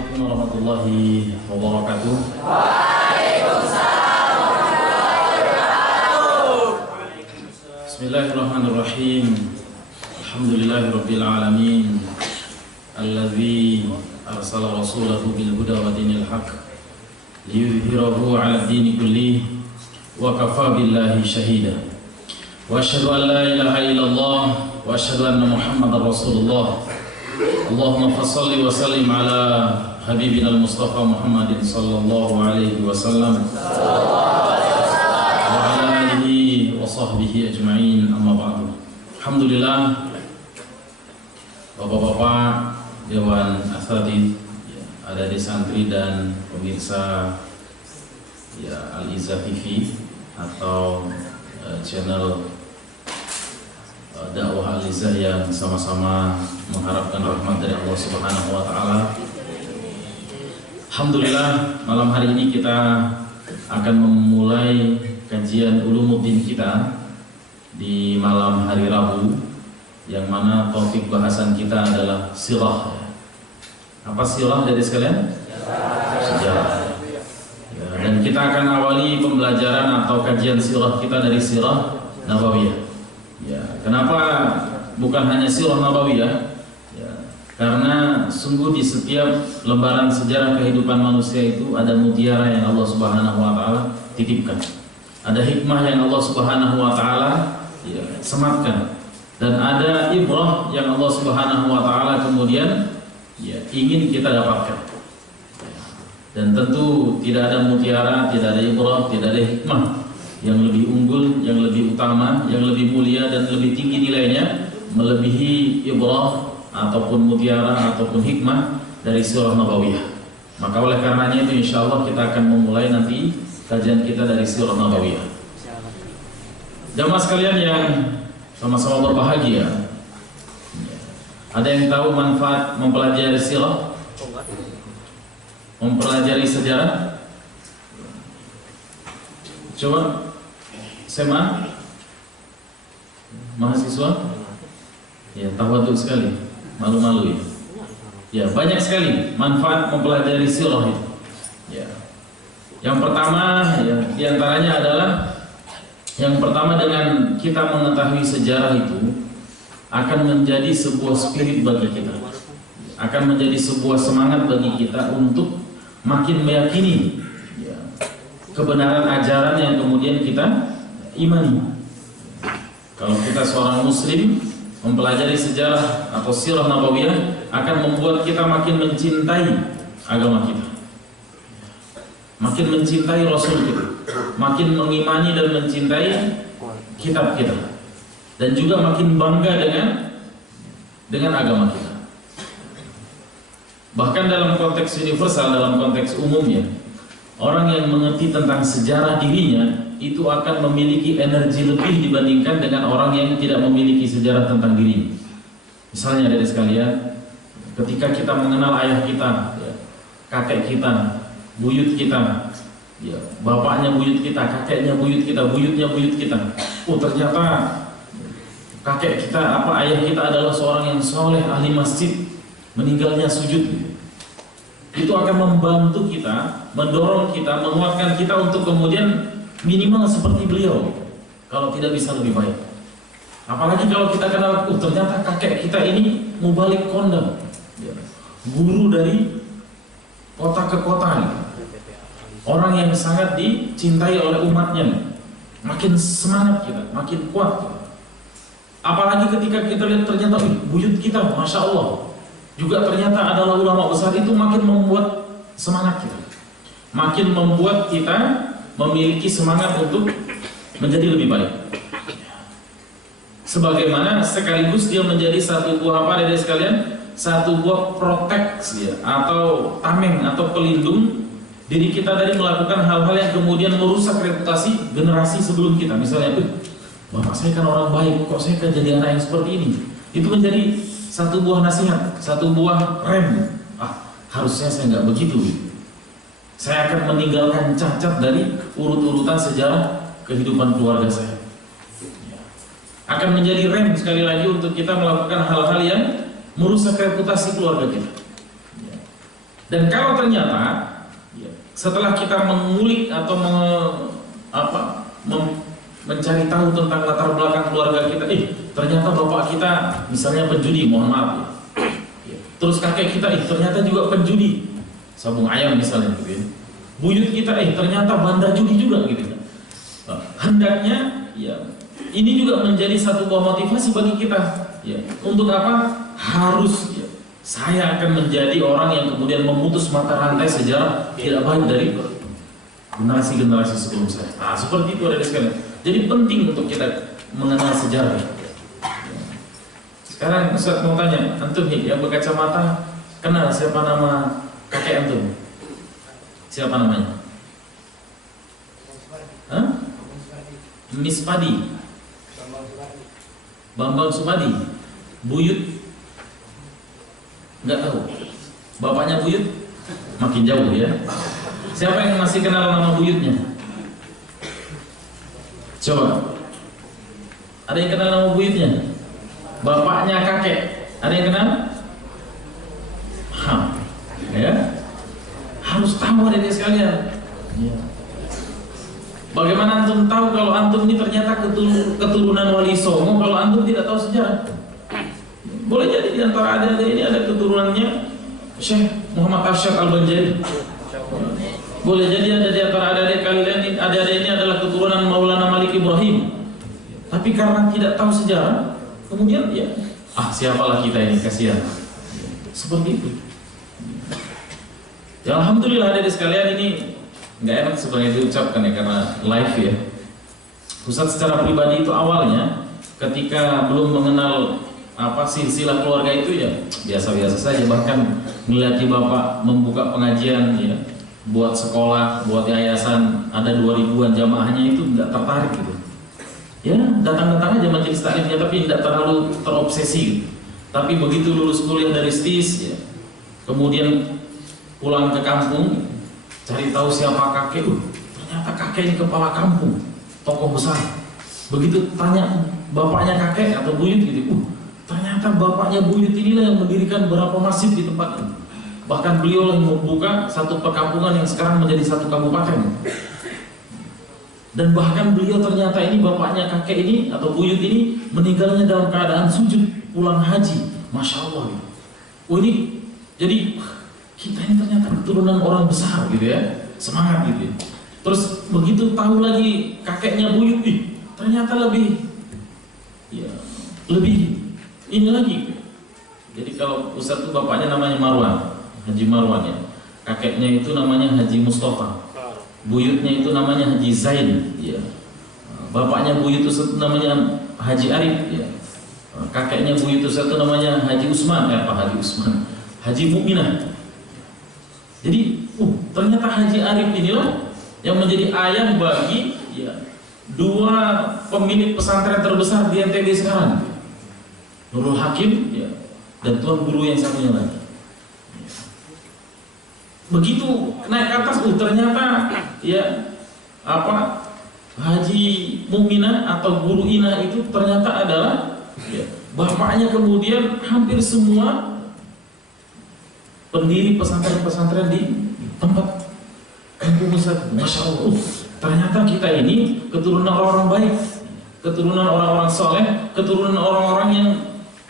Assalamualaikum warahmatullahi wabarakatuh. Waalaikumsalam warahmatullahi wabarakatuh. Bismillahirrahmanirrahim. Alhamdulillahirabbil alamin. Alladzi arsala rasulahu bil huda wa dinil haqq liyudhhirahu 'ala ad-dini kullih wa kafa billahi shahida. Wa asyhadu an la ilaha illallah wa asyhadu anna Muhammadar Rasulullah. Allahumma fassalli wa sallim ala habibina al-Mustafa Muhammadin sallallahu alaihi wasallam wa ala alihi wa sahbihi ajma'in, amma ba'du. Alhamdulillah, Bapak-bapak Dewan Asatidz, ada di santri dan pemirsa Al-Izzah TV atau channel dakwah Al-Izzah yang sama-sama mengharapkan rahmat dari Allah Subhanahu wa taala. Alhamdulillah, malam hari ini kita akan memulai kajian Ulumuddin kita di malam hari Rabu, yang mana topik bahasan kita adalah sirah. Apa sirah dari sekalian? Sejarah. Dan kita akan awali pembelajaran atau kajian sirah kita dari sirah Nabawiyah. Kenapa bukan hanya sirah Nabawiyah? Karena sungguh di setiap lembaran sejarah kehidupan manusia itu ada mutiara yang Allah Subhanahu wa taala titipkan. Ada hikmah yang Allah Subhanahu wa taala sematkan, dan ada ibrah yang Allah Subhanahu wa taala kemudian ingin kita dapatkan. Dan tentu tidak ada mutiara, tidak ada ibrah, tidak ada hikmah yang lebih unggul, yang lebih utama, yang lebih mulia dan lebih tinggi nilainya melebihi ibrah ataupun mutiara ataupun hikmah dari surah Nabawiyah. Maka oleh karenanya itu insyaallah kita akan memulai nanti kajian kita dari surah Nabawiyah. Jamaah sekalian yang sama-sama berbahagia, ada yang tahu manfaat mempelajari sirah? Mempelajari sejarah? Coba SMA, mahasiswa, tawaduk sekali, malu-malu ya. Banyak sekali manfaat mempelajari sirah itu. Yang pertama, diantaranya adalah yang pertama, dengan kita mengetahui sejarah itu akan menjadi sebuah spirit bagi kita, akan menjadi sebuah semangat bagi kita untuk makin meyakini kebenaran ajaran yang kemudian kita imani. Kalau kita seorang muslim mempelajari sejarah atau sirah Nabawiyah akan membuat kita makin mencintai agama kita, makin mencintai Rasul kita, makin mengimani dan mencintai kitab kita, dan juga makin bangga dengan agama kita. Bahkan dalam konteks universal, dalam konteks umumnya, orang yang mengerti tentang sejarah dirinya itu akan memiliki energi lebih dibandingkan dengan orang yang tidak memiliki sejarah tentang dirinya. Misalnya dari sekalian, ketika kita mengenal ayah kita, kakek kita, buyut kita, bapaknya buyut kita, kakeknya buyut kita, buyutnya buyut kita. Oh, ternyata kakek kita, ayah kita adalah seorang yang soleh, ahli masjid, meninggalnya sujud. Itu akan membantu kita, mendorong kita, menguatkan kita untuk kemudian minimal seperti beliau, kalau tidak bisa lebih baik. Apalagi kalau kita kenal, ternyata kakek kita ini mubalik kondang, guru dari kota ke kota, orang yang sangat dicintai oleh umatnya. Makin semangat kita, makin kuat. Apalagi ketika kita lihat ternyata buyut kita, masya Allah, juga ternyata adalah ulama besar, itu makin membuat semangat kita, makin membuat kita memiliki semangat untuk menjadi lebih baik. Sebagaimana sekaligus dia menjadi satu buah dari sekalian, satu buah proteksi atau tameng atau pelindung diri kita dari melakukan hal-hal yang kemudian merusak reputasi generasi sebelum kita. Misalnya, bapak saya kan orang baik, kok saya kan jadi anak yang seperti ini. Itu menjadi satu buah nasihat, satu buah rem. Harusnya saya nggak begitu. Saya akan meninggalkan cacat dari urut-urutan sejarah kehidupan keluarga saya. Akan menjadi rem sekali lagi untuk kita melakukan hal-hal yang merusak reputasi keluarga kita. Dan kalau ternyata setelah kita mengulik atau mencari tahu tentang latar belakang keluarga kita, ternyata bapak kita misalnya penjudi, mohon maaf ya. Terus kakek kita ternyata juga penjudi, sabung ayam misalnya gitu ya. Buyut kita ternyata bandar judi juga gitu kan. Hendaknya ya ini juga menjadi satu buah motivasi bagi kita ya. Untuk apa? Harus ya, saya akan menjadi orang yang kemudian memutus mata rantai sejarah tidak baik dari generasi-generasi sebelum saya. Nah, seperti itu ada sekalian. Jadi penting untuk kita mengenal sejarah. Sekarang Ustaz mau tanya, antum nih yang berkacamata kenal siapa nama kakek antum? Siapa namanya? Hah? Mispadi, Bambang Supadi, Buyut, nggak tahu. Bapaknya Buyut makin jauh ya. Siapa yang masih kenal nama buyutnya? Coba. Ada yang kenal nama buyutnya? Bapaknya kakek. Ada yang kenal? Ya. Harus tahu adik sekalian. Ya. Bagaimana antum tahu kalau antum ini ternyata keturunan Wali Songo kalau antum tidak tahu sejarah? Boleh jadi di antara adik-adik ini ada keturunannya Syekh Muhammad Arsyad Al-Banjari. Boleh jadi ada di antara adik-adik kalian ini adalah keturunan Maulana Malik Ibrahim. Tapi karena tidak tahu sejarah, kemudian ya, siapalah kita ini, kasihan. Seperti itu. Ya alhamdulillah adik-adik sekalian, ini nggak enak sebenarnya diucapkan ya karena live ya. Ustaz secara pribadi itu awalnya ketika belum mengenal silsilah keluarga itu ya biasa-biasa saja, bahkan melihat bapak membuka pengajian ya, buat sekolah, buat yayasan ada 2000-an jamaahnya itu nggak tertarik gitu. Ya datang-datang aja majelis taklimnya tapi tidak terlalu terobsesi. Tapi begitu lulus kuliah dari STIS ya, kemudian pulang ke kampung cari tahu siapa kakek, ternyata kakek ini kepala kampung, tokoh besar. Begitu tanya bapaknya kakek atau buyut gitu, ternyata bapaknya buyut inilah yang mendirikan beberapa masjid di tempat ini. Bahkan beliau yang membuka satu perkampungan yang sekarang menjadi satu kabupaten. Dan bahkan beliau ternyata ini bapaknya kakek ini atau buyut ini meninggalnya dalam keadaan sujud pulang haji. Masya Allah. Ini jadi kita ini ternyata keturunan orang besar gitu ya, semangat gitu ya. Terus begitu tahu lagi kakeknya buyut, ternyata lebih ini lagi. Jadi kalau Ustaz itu bapaknya namanya Marwan, Haji Marwan ya. Kakeknya itu namanya Haji Mustafa. Buyutnya itu namanya Haji Zain ya. Bapaknya buyut itu namanya Haji Arif ya. Kakeknya buyut itu satu namanya Haji Usman, Haji Usman, Haji Mukminah. Jadi, ternyata Haji Arif inilah yang menjadi ayah bagi dua pemilik pesantren terbesar di NTB sekarang, Nurul Hakim dan tuan guru yang satunya lagi. Begitu naik ke atas, ternyata Haji Mukminah atau Guru Inah itu ternyata adalah bapaknya kemudian hampir semua pendiri pesantren-pesantren di tempat kampung Ustaz. Masya Allah, ternyata kita ini keturunan orang-orang baik, keturunan orang-orang soleh, keturunan orang-orang yang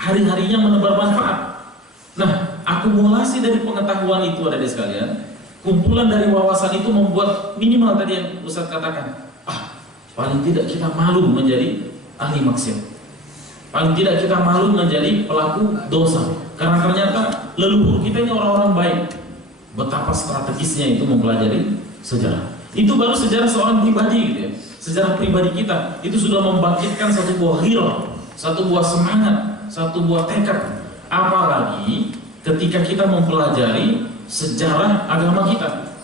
hari-harinya menebar manfaat. Nah, akumulasi dari pengetahuan itu ada di sekalian, kumpulan dari wawasan itu membuat minimal tadi yang Ustaz katakan, paling tidak kita malu menjadi ahli maksiat, paling tidak kita malu menjadi pelaku dosa. Karena ternyata leluhur kita ini orang-orang baik. Betapa strategisnya itu mempelajari sejarah. Itu baru sejarah seorang pribadi gitu ya. Sejarah pribadi kita itu sudah membangkitkan satu buah ghirah, satu buah semangat, satu buah tekad. Apalagi ketika kita mempelajari sejarah agama kita.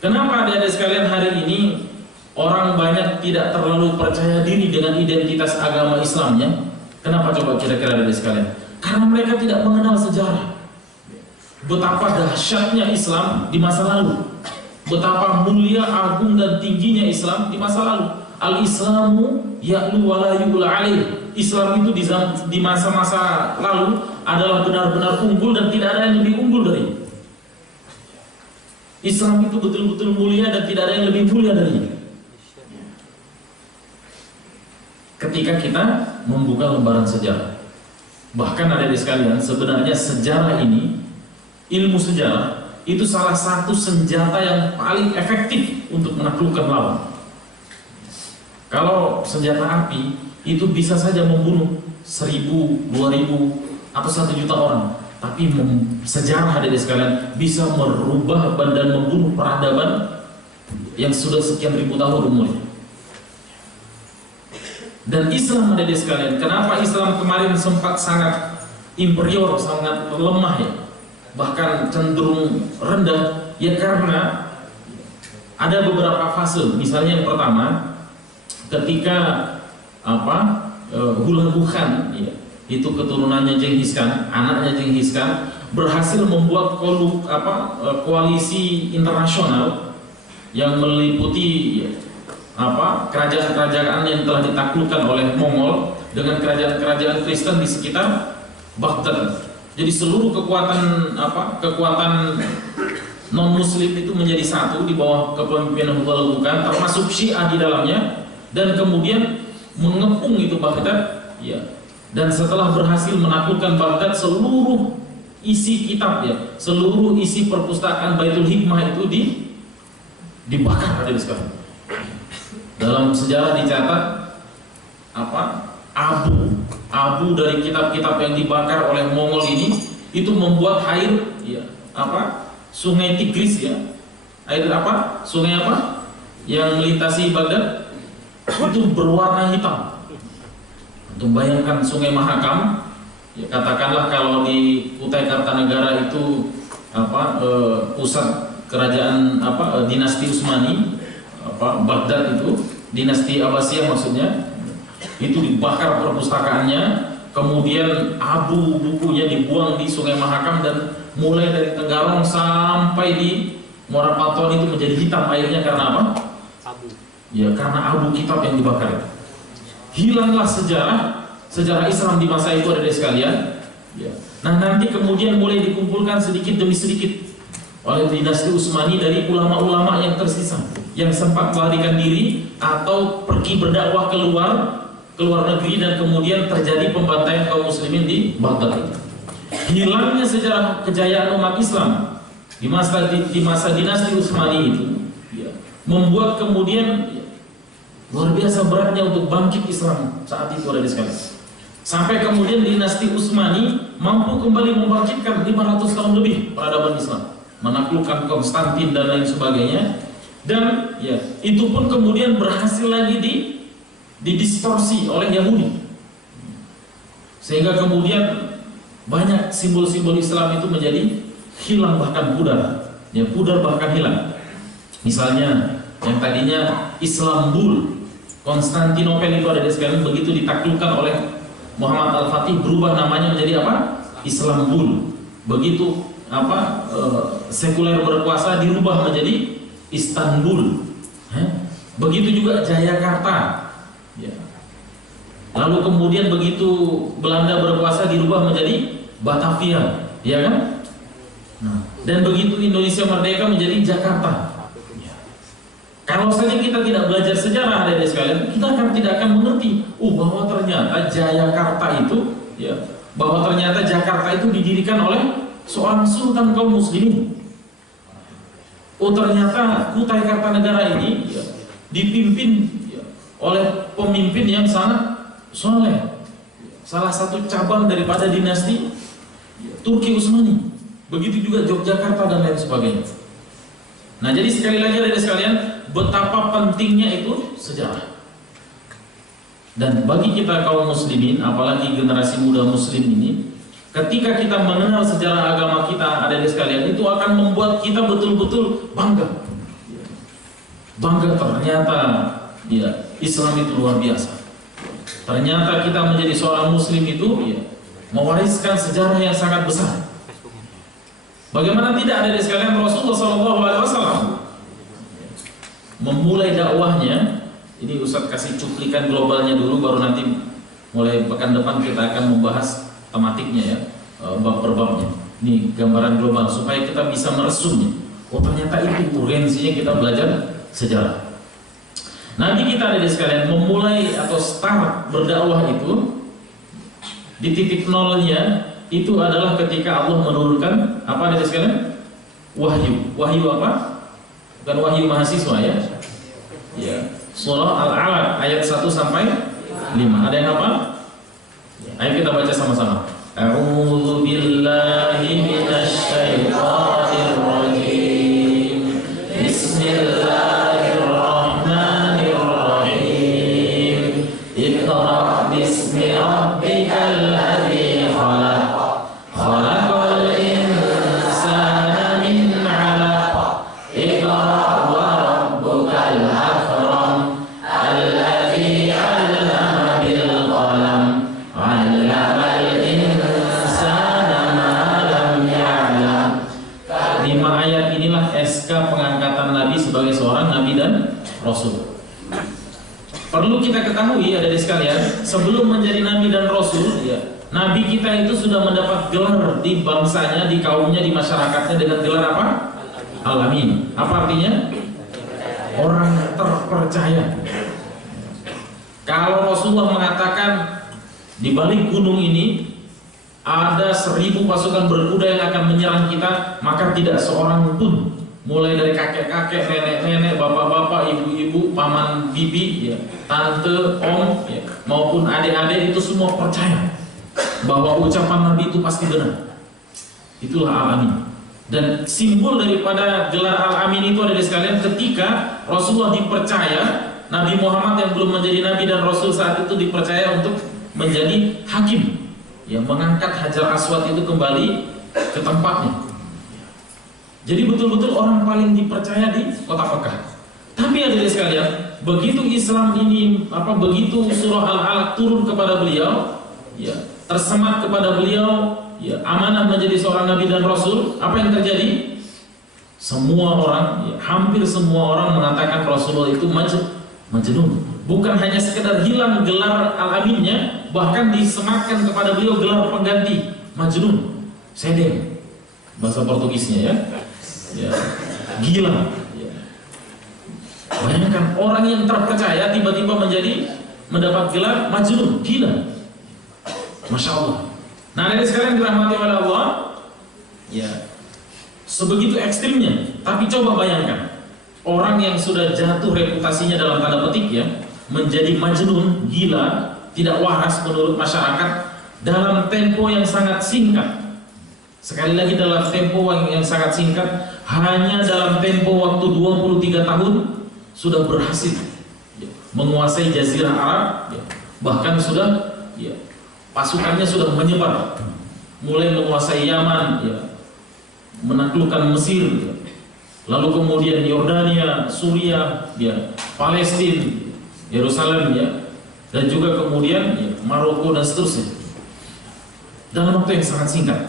Kenapa adik-adik sekalian hari ini orang banyak tidak terlalu percaya diri dengan identitas agama Islamnya? Kenapa coba kira-kira adik-adik sekalian? Karena mereka tidak mengenal sejarah. Betapa dahsyatnya Islam di masa lalu, betapa mulia, agung dan tingginya Islam di masa lalu. Al-Islamu ya'lu wa la yu'la alaih. Islam itu di masa-masa lalu adalah benar-benar unggul dan tidak ada yang lebih unggul dari Islam itu betul-betul mulia dan tidak ada yang lebih mulia darinya. Ketika kita membuka lembaran sejarah, bahkan ada di sekalian, sebenarnya sejarah ini, ilmu sejarah itu salah satu senjata yang paling efektif untuk menaklukkan lawan. Kalau senjata api itu bisa saja membunuh 1.000, 2.000 atau 1 juta orang, tapi sejarah ada di sekalian bisa merubah dan membunuh peradaban yang sudah sekian ribu tahun umurnya. Dan Islam ada di sekalian. Kenapa Islam kemarin sempat sangat inferior, sangat lemah ya, bahkan cenderung rendah? Ya karena ada beberapa fase. Misalnya yang pertama, ketika Hulagu Khan ya, itu keturunannya Genghis Khan, anaknya Genghis Khan, berhasil membuat koalisi internasional yang meliputi ya, kerajaan-kerajaan yang telah ditaklukkan oleh Mongol dengan kerajaan-kerajaan Kristen di sekitar Baghdad. Jadi seluruh kekuatan non Muslim itu menjadi satu di bawah kepemimpinan Hulagu Khan, termasuk Syiah di dalamnya, dan kemudian mengepung itu Baghdad ya. Dan setelah berhasil menaklukkan Baghdad, seluruh isi kitab ya, seluruh isi perpustakaan Baitul Hikmah itu dibakar ada di sekarang. Dalam sejarah dicatat abu dari kitab-kitab yang dibakar oleh Mongol ini itu membuat air ya, sungai Tigris ya, air sungai yang melintasi Baghdad itu berwarna hitam. Untuk bayangkan sungai Mahakam ya, katakanlah kalau di Kutai Kartanegara itu pusat kerajaan dinasti Utsmani, Baghdad itu dinasti Abbasiyah maksudnya, itu dibakar perpustakaannya, kemudian abu bukunya dibuang di Sungai Mahakam, dan mulai dari Tenggarong sampai di Muara Paton itu menjadi hitam airnya karena apa? Abu. Ya karena abu kitab yang dibakar. Hilanglah sejarah Islam di masa itu ada sekalian. Ya. Nah nanti kemudian mulai dikumpulkan sedikit demi sedikit oleh dinasti Utsmani dari ulama-ulama yang tersisa, yang sempat melarikan diri atau pergi berdakwah keluar negeri, dan kemudian terjadi pembantaian kaum muslimin di Baghdad. Hilangnya sejarah kejayaan umat Islam di masa dinasti Utsmani itu ya, membuat kemudian ya, luar biasa beratnya untuk bangkit Islam saat itu ada sekali. Sampai kemudian dinasti Utsmani mampu kembali membangkitkan 500 tahun lebih peradaban Islam, menaklukkan Konstantin dan lain sebagainya, dan ya itu pun kemudian berhasil lagi didistorsi oleh Yahudi, sehingga kemudian banyak simbol-simbol Islam itu menjadi hilang, bahkan pudar bahkan hilang. Misalnya yang tadinya Islambul, Konstantinopel itu ada sekalian, begitu ditaklukkan oleh Muhammad Al-Fatih berubah namanya menjadi Islambul. Begitu sekuler berkuasa dirubah menjadi Istanbul. Begitu juga Jayakarta ya. Lalu kemudian begitu Belanda berkuasa dirubah menjadi Batavia, ya kan? Nah, dan begitu Indonesia merdeka menjadi Jakarta. Kalau saja kita tidak belajar sejarah ada sekalian, kita tidak akan mengerti bahwa ternyata Jayakarta itu ya, bahwa ternyata Jakarta itu didirikan oleh seorang sultan kaum muslimin. Ternyata Kutai Kartanegara ini ya, dipimpin ya, oleh pemimpin yang sangat soleh, salah satu cabang daripada dinasti ya, Turki Utsmani. Begitu juga Yogyakarta dan lain sebagainya. Nah, jadi sekali lagi ada sekalian, betapa pentingnya itu sejarah. Dan bagi kita kaum muslimin, apalagi generasi muda muslim ini, ketika kita mengenal sejarah agama kita ada sekalian, itu akan membuat kita betul-betul bangga. Bangga ternyata ya, Islam itu luar biasa. Ternyata kita menjadi seorang muslim itu ya, mewariskan sejarah yang sangat besar. Bagaimana tidak ada sekalian, Rasulullah SAW memulai dakwahnya. Ini Ustaz kasih cuplikan globalnya dulu, baru nanti mulai pekan depan kita akan membahas tematiknya ya. bab per babnya. Ini gambaran global supaya kita bisa meresumnya. Oh ternyata itu urgensinya kita belajar sejarah. Nabi kita ada di sekalian memulai atau start berdakwah itu di titik nolnya itu adalah ketika Allah menurunkan apa ada di sekalian? Wahyu. Wahyu apa? Bukan wahyu mahasiswa ya. Ya. Surah Al-Alaq ayat 1 sampai 5. Ada yang apa? Ayo kita baca sama-sama. A'udzu billahi minasy syaithanir rajim. Bismillahirrahmanirrahim. Iqra' bismi rabbikal ladzi khalaq. Khalaqal insana min 'alaq. Iqra' wa rabbukal akram. Alladzi 'allama bil qalam. 'Allamal ayat inilah SK pengangkatan Nabi sebagai seorang Nabi dan Rasul. Perlu kita ketahui ada di sekalian, sebelum menjadi Nabi dan Rasul, ya, Nabi kita itu sudah mendapat gelar di bangsanya, di kaumnya, di masyarakatnya dengan gelar apa? Al-Amin. Apa artinya? Orang terpercaya. Kalau Rasulullah mengatakan di balik gunung ini ada 1000 pasukan berkuda yang akan menyerang kita, maka tidak seorang pun, mulai dari kakek-kakek, nenek-nenek, bapak-bapak, ibu-ibu, paman, bibi, ya, tante, om, ya, maupun adik-adik itu semua percaya bahwa ucapan Nabi itu pasti benar. Itulah Al-Amin. Dan simbol daripada gelar Al-Amin itu ada di sekalian ketika Rasulullah dipercaya, Nabi Muhammad yang belum menjadi Nabi dan Rasul saat itu dipercaya untuk menjadi hakim, yang mengangkat Hajar Aswad itu kembali ke tempatnya. Jadi betul-betul orang paling dipercaya di kota Mekah. Tapi hadirin sekalian, begitu Islam ini begitu surah Al-Alaq turun kepada beliau, ya, tersemat kepada beliau, ya, amanah menjadi seorang Nabi dan Rasul, apa yang terjadi? Semua orang, ya, hampir semua orang mengatakan Rasulullah itu majnun. Bukan hanya sekedar hilang gelar Al-Aminnya, bahkan disematkan kepada beliau gelar pengganti Majnun, sedeng, bahasa Portugisnya ya, ya, gila. Ya. Bayangkan orang yang terpercaya tiba-tiba mendapat gelar Majnun, gila. Masya Allah. Nah, dari sekarang dirahmati oleh Allah, ya, sebegitu ekstrimnya. Tapi coba bayangkan orang yang sudah jatuh reputasinya dalam tanda petik ya, menjadi majnun, gila, tidak waras menurut masyarakat dalam tempo yang sangat singkat. Sekali lagi dalam tempo yang sangat singkat, hanya dalam tempo waktu 23 tahun sudah berhasil ya, menguasai Jazirah Arab, ya, bahkan sudah ya, pasukannya sudah menyebar, mulai menguasai Yaman, ya, menaklukkan Mesir, ya, lalu kemudian Yordania, Suriah, ya, Palestina, Yerusalem, ya, dan juga kemudian ya, Maroko dan seterusnya dalam waktu yang sangat singkat.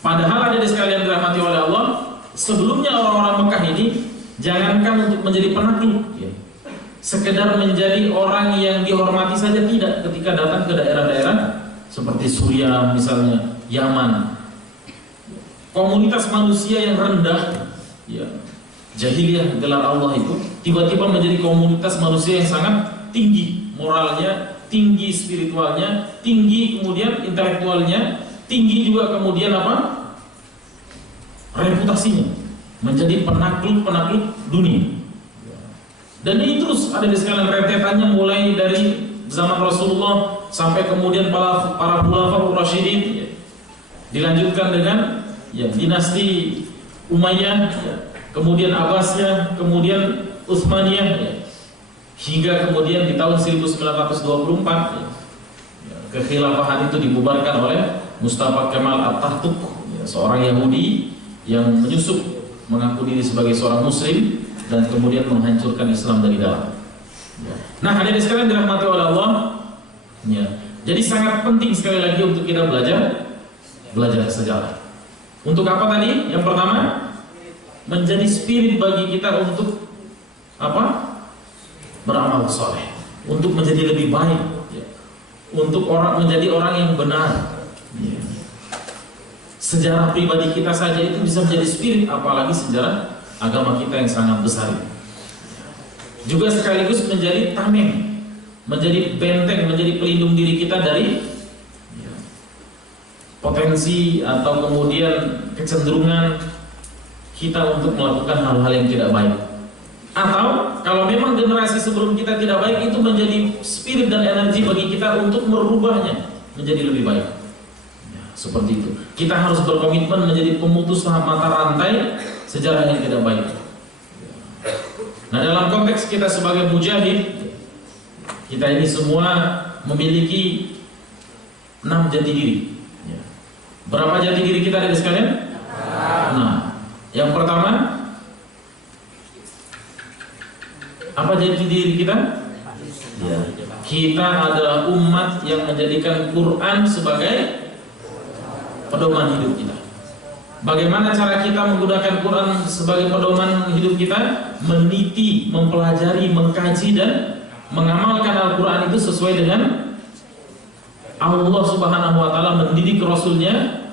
Padahal ada di sekalian dirahmati oleh Allah, sebelumnya orang-orang Mekah ini jangankan untuk menjadi penakluk, ya, sekedar menjadi orang yang dihormati saja tidak ketika datang ke daerah-daerah seperti Suriah misalnya, Yaman. Komunitas manusia yang rendah, ya, jahiliyah gelar Allah itu tiba-tiba menjadi komunitas manusia yang sangat tinggi moralnya, tinggi spiritualnya, tinggi kemudian intelektualnya, tinggi juga kemudian apa? Reputasinya, menjadi penakluk dunia. Dan ini terus ada di sekalian rentetannya mulai dari zaman Rasulullah sampai kemudian para khulafaur rasyidin, ya, dilanjutkan dengan ya, dinasti Umayyah, ya, kemudian Abbasiyah, kemudian Utsmaniyah, ya, hingga kemudian di tahun 1924 ya, kekhilafahan itu dibubarkan oleh Mustafa Kemal Atatürk, ya, seorang Yahudi yang menyusup mengaku diri sebagai seorang Muslim dan kemudian menghancurkan Islam dari dalam. Ya. Nah, hadirin sekalian dirahmati oleh Allah, ya, jadi sangat penting sekali lagi untuk kita belajar sejarah. Untuk apa tadi? Yang pertama, menjadi spirit bagi kita untuk apa? Beramal soleh, untuk menjadi lebih baik, ya, untuk menjadi orang yang benar, ya, sejarah pribadi kita saja itu bisa menjadi spirit, apalagi sejarah agama kita yang sangat besar. Juga sekaligus menjadi tameng, menjadi benteng, menjadi pelindung diri kita dari potensi atau kemudian kecenderungan kita untuk melakukan hal-hal yang tidak baik. Atau kalau memang generasi sebelum kita tidak baik, itu menjadi spirit dan energi bagi kita untuk merubahnya menjadi lebih baik. Ya, seperti itu. Kita harus berkomitmen menjadi pemutus mata rantai sejarah yang tidak baik. Nah, dalam konteks kita sebagai mujahid, kita ini semua memiliki 6 jati diri. Berapa jati diri kita ada sekalian? Nah, yang pertama, apa jati diri kita? Ya, kita adalah umat yang menjadikan Quran sebagai pedoman hidup kita. Bagaimana cara kita menggunakan Quran sebagai pedoman hidup kita? Meniti, mempelajari, mengkaji dan mengamalkan Al-Quran itu sesuai dengan Allah Subhanahu wa Ta'ala mendidik Rasulnya,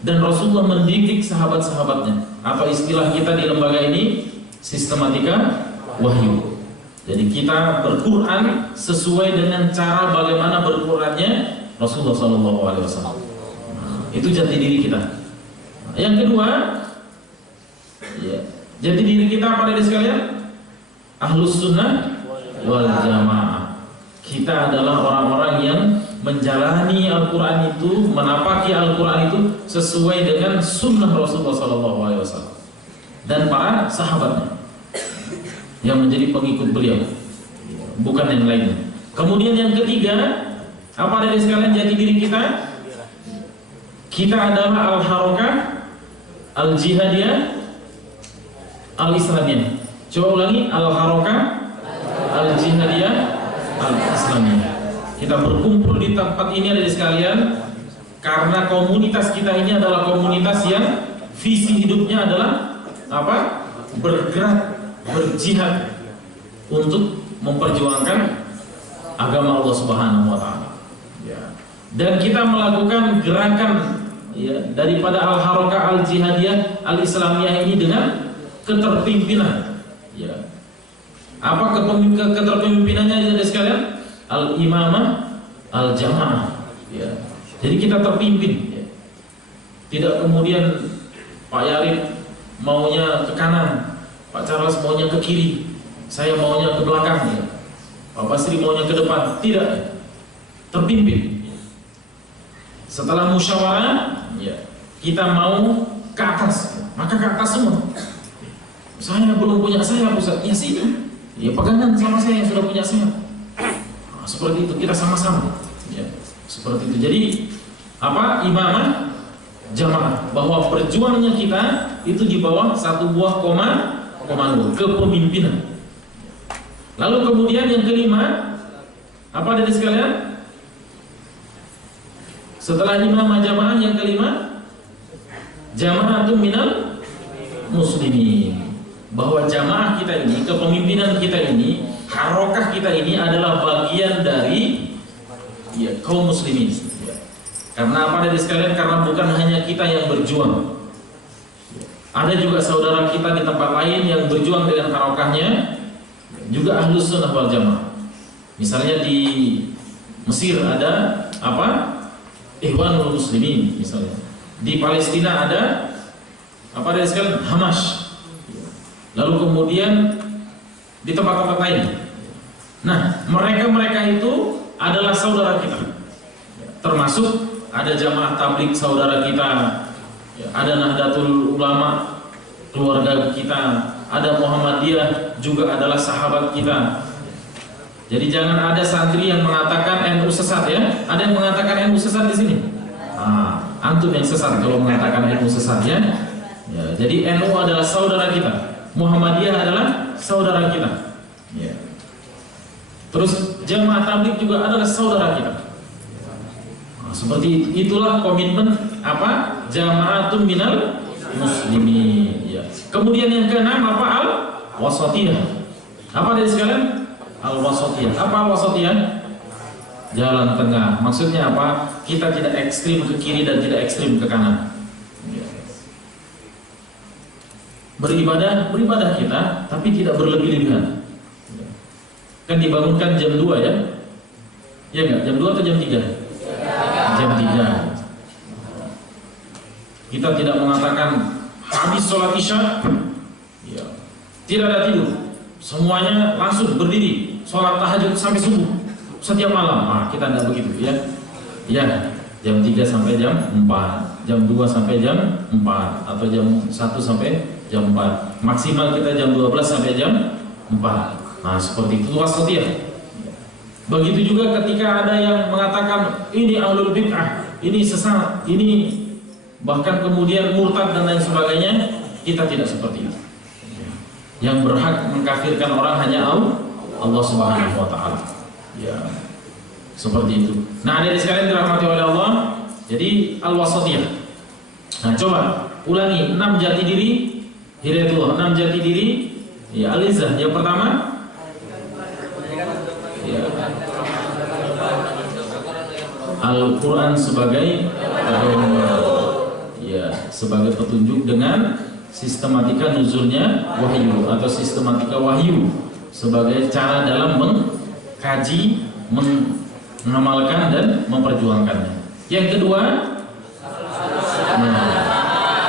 dan Rasulullah mendidik sahabat-sahabatnya. Atau istilah kita di lembaga ini, sistematika wahyu. Jadi kita berquran sesuai dengan cara bagaimana berqurannya Rasulullah SAW. Itu jati diri kita. Yang kedua, jati diri kita apa dari sekalian? Ahlus sunnah wal jamaah. Kita adalah orang-orang yang menjalani Al-Quran itu, menapaki Al-Quran itu sesuai dengan sunnah Rasulullah SAW dan para sahabatnya yang menjadi pengikut beliau, bukan yang lainnya. Kemudian yang ketiga, apa dari sekalian jati diri kita? Kita adalah al-harakah, al-jihadiyah, al-islamiyah. Coba ulangi, al-harakah, al-jihadiyah, al-islamiyah. Kita berkumpul di tempat ini ada di sekalian karena komunitas kita ini adalah komunitas yang visi hidupnya adalah apa? Bergerak, berjihad untuk memperjuangkan agama Allah Subhanahu wa Ta'ala. Ya. Dan kita melakukan gerakan daripada al-harakah al-jihadiyah al-islamiyah ini dengan keterpimpinan. Ya. Apa keterpimpinannya ada sekalian? Al-imamah al-jamaah. Ya. Jadi kita terpimpin. Ya. Tidak kemudian Pak Yarib maunya ke kanan, Pak Charles maunya ke kiri, saya maunya ke belakang, ya. Pak Basri maunya ke depan. Tidak. Terpimpin. Setelah musyawarah, ya, kita mau ke atas, maka ke atas semua. Saya belum punya sayap, Ustaz. Ya sini. Ya pegangan sama saya yang sudah punya sayap. Seperti itu, kita sama-sama ya, seperti itu. Jadi apa? Imamah jamaah, bahwa perjuangannya kita itu di bawah satu buah komando kepemimpinan. Lalu kemudian yang kelima, apa dari sekalian? Setelah imamah jamaah, yang kelima, jamaatun minal muslimin, bahwa jamaah kita ini, kepemimpinan kita ini, harokah kita ini adalah bagian dari kaum muslimin. Karena apa dari sekalian? Karena bukan hanya kita yang berjuang, ada juga saudara kita di tempat lain yang berjuang dengan harokahnya, juga ahlus sunnah wal jamaah. Misalnya di Mesir ada apa? Ikhwanul Muslimin misalnya. Di Palestina ada apa dari sekalian? Hamas. Lalu kemudian di tempat-tempat lain. Nah, mereka itu adalah saudara kita. Termasuk ada jamaah tabligh saudara kita, ada Nahdlatul Ulama keluarga kita, ada Muhammadiyah juga adalah sahabat kita. Jadi jangan ada santri yang mengatakan NU sesat ya. Ada yang mengatakan NU sesat di sini. Antum yang sesat kalau mengatakan NU sesat ya. Jadi NU adalah saudara kita. Muhammadiyah adalah saudara kita. Ya. Terus jamaah tabligh juga adalah saudara kita. Seperti itulah komitmen apa? Jamaatun minal muslimin. Ya. Kemudian yang keenam apa? Al-wasatiyah. Apa dari sekalian? Al-wasatiyah. Apa al-wasatiyah? Jalan tengah. Maksudnya apa? Kita tidak ekstrim ke kiri dan tidak ekstrim ke kanan. beribadah kita, tapi tidak berlebih-lebihan. Kan dibangunkan jam 2 ya? Ya enggak? Jam 2 atau jam 3? Jam 3. Kita tidak mengatakan habis sholat isya, ya, tidak ada tidur, semuanya langsung berdiri sholat tahajud sampai subuh setiap malam. Nah, kita tidak begitu ya. Ya, jam 3 sampai jam 4, jam 2 sampai jam 4, atau jam 1 sampai jam 4. Maksimal kita jam 12 sampai jam 4. Nah, seperti itu wasatiyah. Begitu juga ketika ada yang mengatakan ini ahlul bid'ah, ini sesat, ini bahkan kemudian murtad dan lain sebagainya, kita tidak seperti itu. Yang berhak mengkafirkan orang hanya Allah Subhanahu wa taala. Ya. Seperti itu. Nah, adik sekalian dirahmati oleh Allah, jadi al-wasatiyah. Nah, coba ulangi 6 jati diri Hidayatullah, 6 jati diri ya al-izzah. Yang pertama ya, Al-Quran sebagai ya, sebagai petunjuk dengan sistematika nuzulnya wahyu atau sistematika wahyu sebagai cara dalam mengkaji, mengamalkan dan memperjuangkannya. Yang kedua,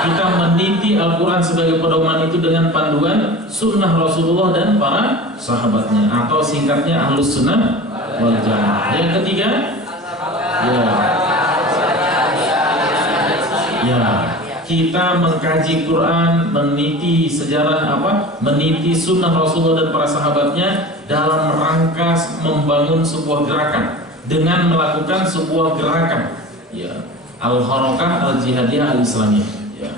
kita meniti Al-Quran sebagai pedoman itu dengan panduan sunnah Rasulullah dan para sahabatnya, atau singkatnya Ahlus Sunnah wal Jamaah. Yang ketiga, kita mengkaji Quran, meniti sejarah meniti sunnah Rasulullah dan para sahabatnya dalam rangka membangun sebuah gerakan dengan melakukan sebuah gerakan, ya, al-harakah al-jihadiyah al-islamiyah, ya,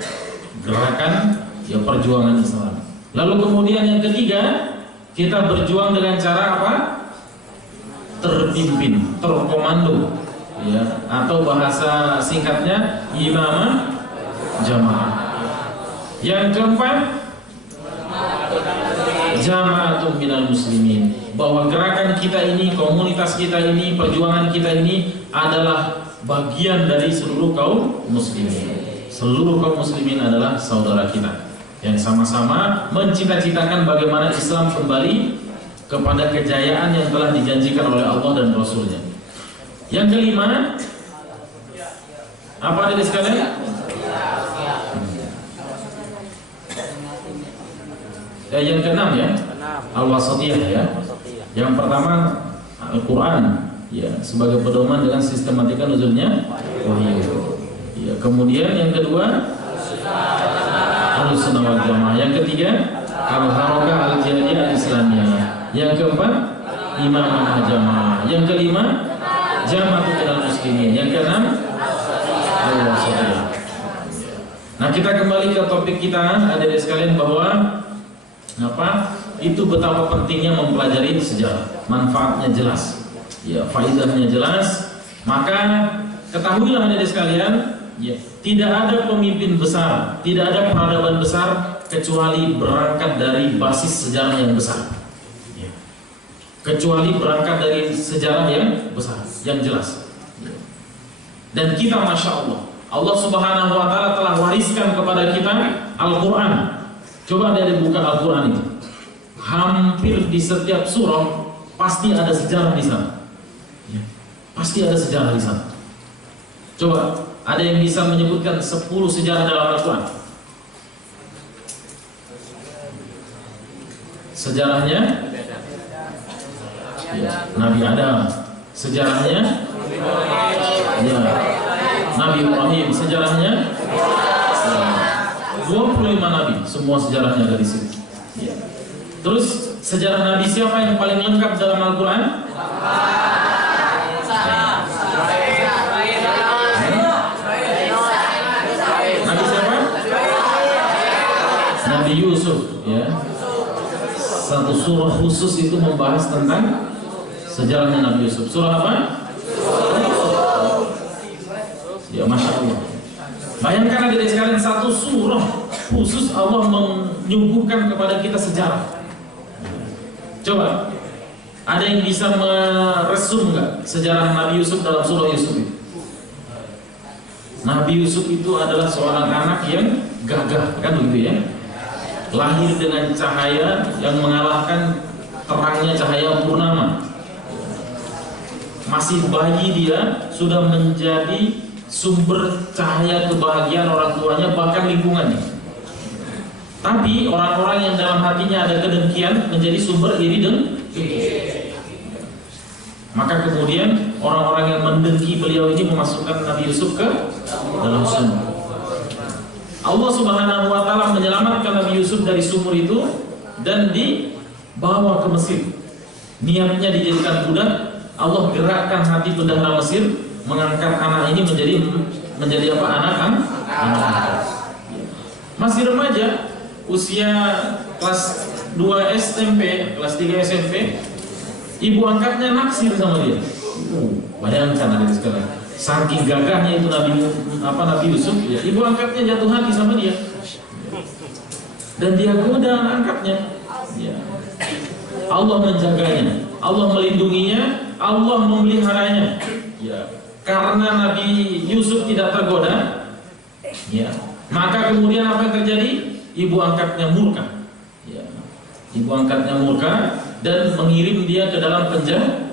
gerakan ya perjuangan Islam. Lalu kemudian yang ketiga, kita berjuang dengan cara apa? Terpimpin, terkomando, ya, atau bahasa singkatnya imamah jamaah. Yang keempat, jama'atun minal muslimin, bahwa gerakan kita ini, komunitas kita ini, perjuangan kita ini adalah bagian dari seluruh kaum muslimin. Seluruh kaum muslimin adalah saudara kita yang sama-sama mencita-citakan bagaimana Islam kembali kepada kejayaan yang telah dijanjikan oleh Allah dan Rasulnya. Yang kelima, apa adik sekalian? Yang keenam ya, al-wasatiyah ya. Yang pertama Al-Quran ya sebagai pedoman dengan sistematika nuzulnya wahyu. Ya, kemudian yang kedua Ahlus Sunnah wal Jamaah. Yang ketiga al-harakah al-jihadiyah al-islamiyah. Yang keempat imamah jamaah. Yang kelima jama'atun minal muslimin. Yang keenam al-wasatiyah. Nah, kita kembali ke topik kita, adik-adik sekalian, bahwa itu betapa pentingnya mempelajari sejarah. Manfaatnya jelas, ya, faedahnya jelas. Maka ketahuilah adik-adik sekalian, ya, tidak ada pemimpin besar, tidak ada peradaban besar kecuali berangkat dari basis sejarah yang besar, ya. Kecuali berangkat dari sejarah yang besar, yang jelas, ya. Dan kita, masya Allah, Allah Subhanahu wa Ta'ala telah wariskan kepada kita Al-Quran. Coba dari buka Al-Quran itu, hampir di setiap surah pasti ada sejarah di sana, ya, pasti ada sejarah di sana. Coba, ada yang bisa menyebutkan 10 sejarah dalam Al-Quran? Sejarahnya ya, Nabi Adam. Sejarahnya ya, Nabi Ibrahim. Sejarahnya ya, 25 Nabi. Semua sejarahnya dari situ, ya. Terus sejarah Nabi siapa yang paling lengkap dalam Al-Quran? Nabi Yusuf, ya. Satu surah khusus itu membahas tentang sejarahnya Nabi Yusuf. Surah apa? Ya, masya Allah. Bayangkan adik sekalian, satu surah khusus Allah menyuguhkan kepada kita sejarah. Coba, ada yang bisa meresum nggak sejarah Nabi Yusuf dalam surah Yusuf itu? Nabi Yusuf itu adalah seorang anak yang gagah, kan begitu ya? lahir dengan cahaya yang mengalahkan terangnya cahaya purnama. Masih bayi dia sudah menjadi sumber cahaya kebahagiaan orang tuanya, bahkan lingkungannya. Tapi orang-orang yang dalam hatinya ada kedengkian menjadi sumber iri dan maka kemudian orang-orang yang mendengki beliau ini memasukkan Nabi Yusuf ke dalam sumur. Allah Subhanahu wa taala menyelamatkan Nabi Yusuf dari sumur itu dan dibawa ke Mesir. Niatnya dijadikan budak. Allah gerakkan hati bendahara Mesir mengangkat anak ini menjadi apa? Anak. Masih remaja, usia kelas 2 SMP, kelas 3 SMP, ibu angkatnya naksir sama dia. Bayangkan ada sekarang. Saking gagahnya itu Nabi Yusuf, ya, ibu angkatnya jatuh hati sama dia. Dan dia goda anak angkatnya. Ya. Allah menjaganya, Allah melindunginya, Allah memeliharanya. Ya. Karena Nabi Yusuf tidak tergoda, ya, maka kemudian apa yang terjadi? Ibu angkatnya murka. Ya. Ibu angkatnya murka dan mengirim dia ke dalam penjara.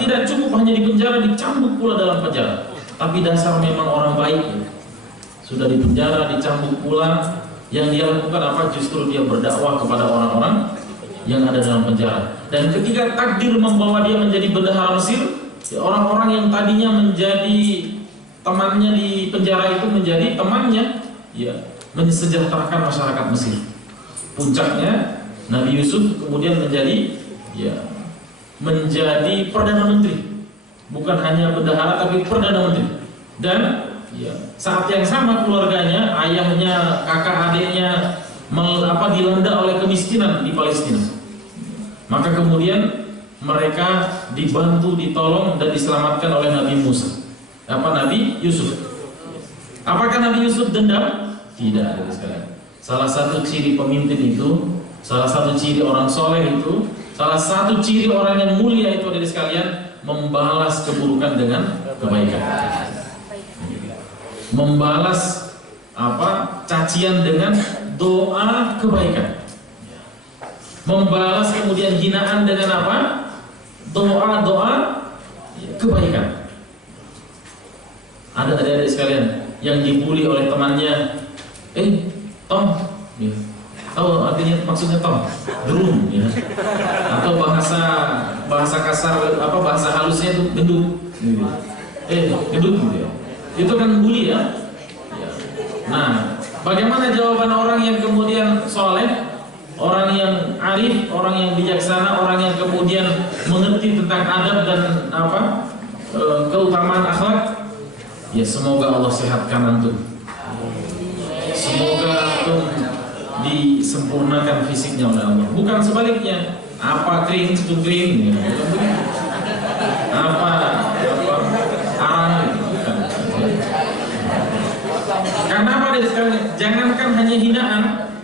Tidak cukup hanya di penjara, dicambuk pula dalam penjara. Tapi dasar memang orang baik. Ya. Sudah di penjara, dicambuk pula. Yang dia lakukan apa? Justru dia berdakwah kepada orang-orang yang ada dalam penjara. Dan ketika takdir membawa dia menjadi bendahara Mesir, orang-orang yang tadinya menjadi temannya di penjara itu menjadi temannya, ya, mensejahterakan masyarakat Mesir. Puncaknya Nabi Yusuf kemudian menjadi perdana menteri, bukan hanya bendahara tapi perdana menteri. Dan saat yang sama keluarganya, ayahnya, kakak adiknya dilanda oleh kemiskinan di Palestina. Maka kemudian mereka dibantu, ditolong dan diselamatkan oleh Nabi Yusuf. Apakah Nabi Yusuf dendam? Tidak, ada sekalian. Salah satu ciri pemimpin itu, salah satu ciri orang soleh itu, salah satu ciri orang yang mulia itu, ada sekalian, membalas keburukan dengan kebaikan. Membalas cacian dengan doa kebaikan. Membalas kemudian hinaan dengan apa? Doa kebaikan. Ada adik-adik sekalian yang dibully oleh temannya, Tom, ya. Tahu artinya maksudnya Tom? Drum, ya. Atau bahasa kasar bahasa halusnya itu gendut, gitu. Gendut, gitu ya. Itu kan bully, ya. Nah, bagaimana jawaban orang yang kemudian soleh, orang yang arif, orang yang bijaksana, orang yang kemudian mengerti tentang adab dan keutamaan akhlak? Ya, semoga Allah sehatkan antum. Semoga antum disempurnakan fisiknya oleh Allah. Bukan sebaliknya. Apa kering itu kering, ya. Arang, bukan. Karena apa deh sekali? Jangankan hanya hinaan,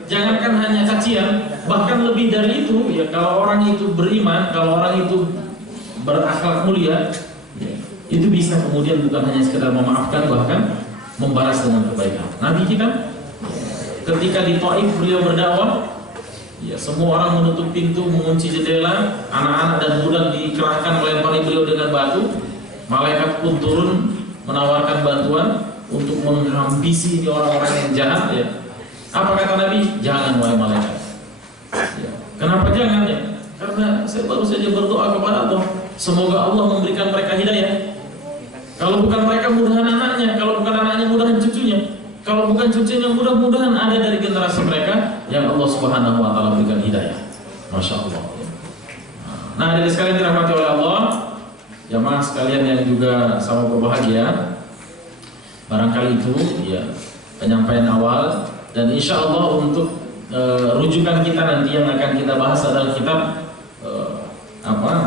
jangankan hanya cacian, bahkan lebih dari itu, ya, kalau orang itu beriman, kalau orang itu berakhlak mulia, ya, itu bisa kemudian bukan hanya sekedar memaafkan, bahkan membalas dengan kebaikan. Nabi kita ketika di Taif beliau berdakwah, ya, semua orang menutup pintu, mengunci jendela, anak-anak dan budak dikerahkan melempari beliau dengan batu. Malaikat pun turun menawarkan bantuan untuk menghabisi ini orang-orang yang jahat, ya. Apa kata Nabi? Jangan, wahai malaikat. Ya. Kenapa jangan, ya? Karena saya baru saja berdoa kepada Allah, semoga Allah memberikan mereka hidayah. Kalau bukan mereka, mudahan anaknya. Kalau bukan anaknya, mudahan cucunya. Kalau bukan cucunya, mudah-mudahan ada dari generasi mereka yang Allah Subhanahu wa taala berikan hidayah. Masya Allah. Nah, dari sekalian dirahmati oleh Allah, jamaah sekalian yang juga sama berbahagia. Barangkali itu, ya, penyampaian awal, dan insya Allah untuk rujukan kita nanti yang akan kita bahas adalah kitab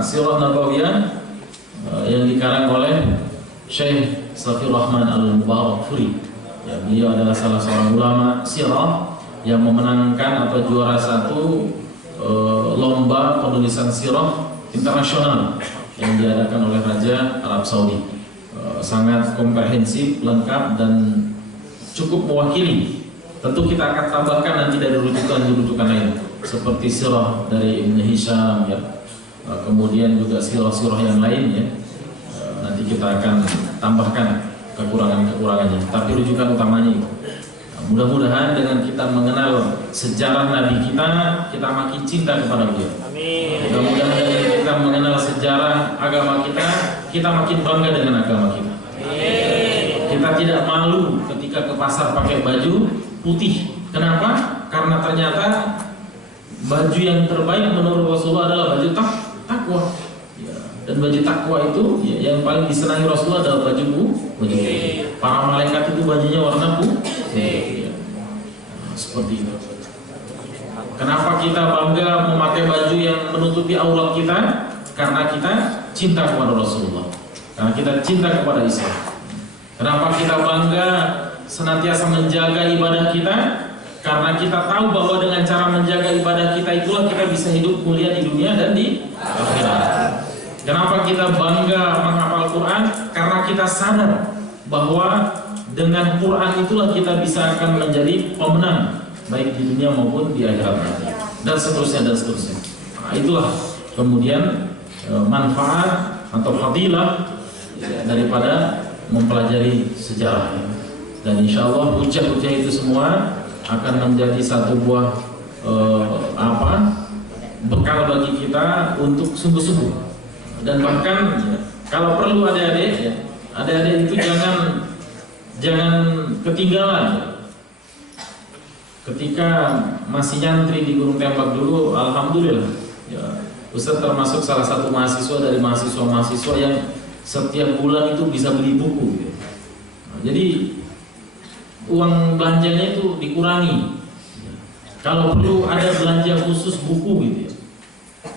Sirah Nabawiyah yang dikarang oleh Syekh Safir Rahman Al-Mubarakfuri. Ya, beliau adalah salah seorang ulama sirah yang memenangkan atau juara satu lomba penulisan sirah internasional yang diadakan oleh Raja Arab Saudi. Sangat komprehensif, lengkap, dan cukup mewakili Tentu kita akan tambahkan nanti dari rujukan lain, seperti sirah dari Ibn Hisham ya. Kemudian juga sirah-sirah yang lain ya. Nanti kita akan tambahkan kekurangan-kekurangannya. Tapi rujukan utamanya itu. Mudah-mudahan dengan kita mengenal sejarah Nabi kita makin cinta kepada beliau. Amin. Mudah-mudahan dengan kita mengenal sejarah agama kita makin bangga dengan agama kita. Amin. Kita tidak malu ketika ke pasar pakai baju putih. Kenapa? Karena ternyata baju yang terbaik menurut Rasulullah adalah baju takwa. Ya. Dan baju takwa itu ya, yang paling disenangi Rasulullah adalah baju putih. Para malaikat itu bajunya warna putih. Ya. Nah, seperti itu. Kenapa kita bangga memakai baju yang menutupi aurat kita? Karena kita cinta kepada Rasulullah. Karena kita cinta kepada Islam. Kenapa kita bangga senantiasa menjaga ibadah kita? Karena kita tahu bahwa dengan cara menjaga ibadah kita itulah kita bisa hidup mulia di dunia dan di akhirat. Kenapa kita bangga menghafal Quran? Karena kita sadar bahwa dengan Quran itulah kita bisa akan menjadi pemenang baik di dunia maupun di akhirat nanti. Dan seterusnya dan seterusnya. Nah, itulah kemudian manfaat atau fadilah daripada mempelajari sejarah. Dan insya Allah hujah-hujah itu semua akan menjadi satu buah bekal bagi kita untuk sungguh-sungguh. Dan bahkan ya, kalau perlu adik-adik itu jangan ketinggalan. Ya. Ketika masih nyantri di Gunung Tembak dulu, alhamdulillah ya, Ustaz termasuk salah satu mahasiswa dari mahasiswa-mahasiswa yang setiap bulan itu bisa beli buku gitu. Nah, jadi uang belanjanya itu dikurangi. Kalau perlu ada belanja khusus buku gitu ya.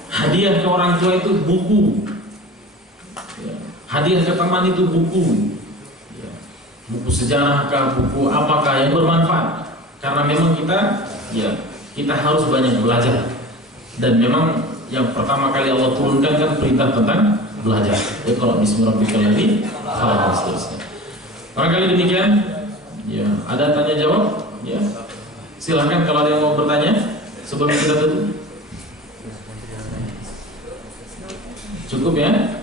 Hadiah ke orang tua itu buku. Ya. Hadiah ke teman itu buku. Ya. Buku sejarah kah, buku apakah yang bermanfaat. Karena memang kita harus banyak belajar. Dan memang yang pertama kali Allah turunkan kan perintah tentang belajar. Iqra bismi rabbikal ladzi khalaq seterusnya. Barangkali demikian. Ya, ada tanya jawab? Ya. Silahkan kalau ada yang mau bertanya sebelum kita tutup. Cukup ya?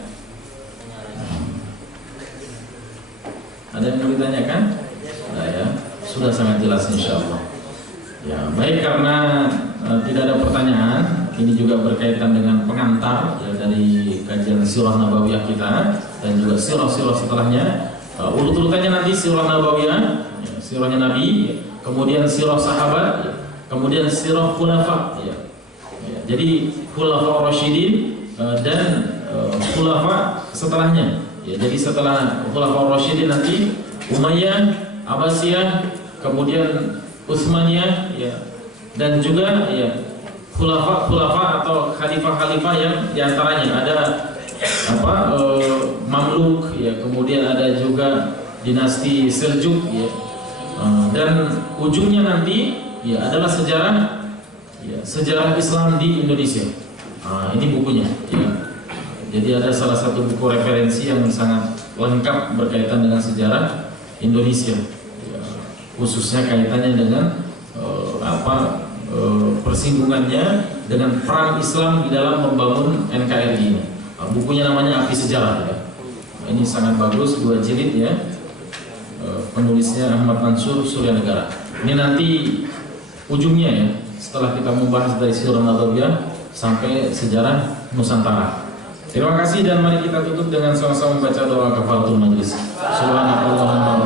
Ada yang mau ditanyakan? Nah, ya. Sudah sangat jelas insyaallah. Ya, baik karena tidak ada pertanyaan, ini juga berkaitan dengan pengantar ya, dari kajian sirah nabawiyah kita dan juga sirah-sirah setelahnya. Urut-urutannya nanti sirah nabawiyah, ya, sirahnya Nabi, ya, kemudian sirah sahabat, ya, kemudian sirah khulafa. Ya. Ya, jadi khulafa rasyidin dan khulafa setelahnya. Ya, jadi setelah khulafa rasyidin nanti Umayyah, Abbasiyah, kemudian Utsmaniyah, ya, dan juga ya khulafa atau khalifah-khalifah yang diantaranya ada Mamluk, ya, kemudian ada juga dinasti Seljuk, ya, dan ujungnya nanti ya adalah sejarah Islam di Indonesia. Ini bukunya, ya. Jadi ada salah satu buku referensi yang sangat lengkap berkaitan dengan sejarah Indonesia. Khususnya kaitannya dengan persinggungannya dengan peran Islam di dalam membangun NKRI ini. Bukunya namanya Api Sejarah. Ya. Ini sangat bagus, 2 jilid ya. Penulisnya Ahmad Mansur Suryanegara. Ini nanti ujungnya ya, setelah kita membahas dari sirah nabawiyah sampai sejarah Nusantara. Terima kasih dan mari kita tutup dengan sama-sama membaca doa kafaratul majlis. Subhanallah.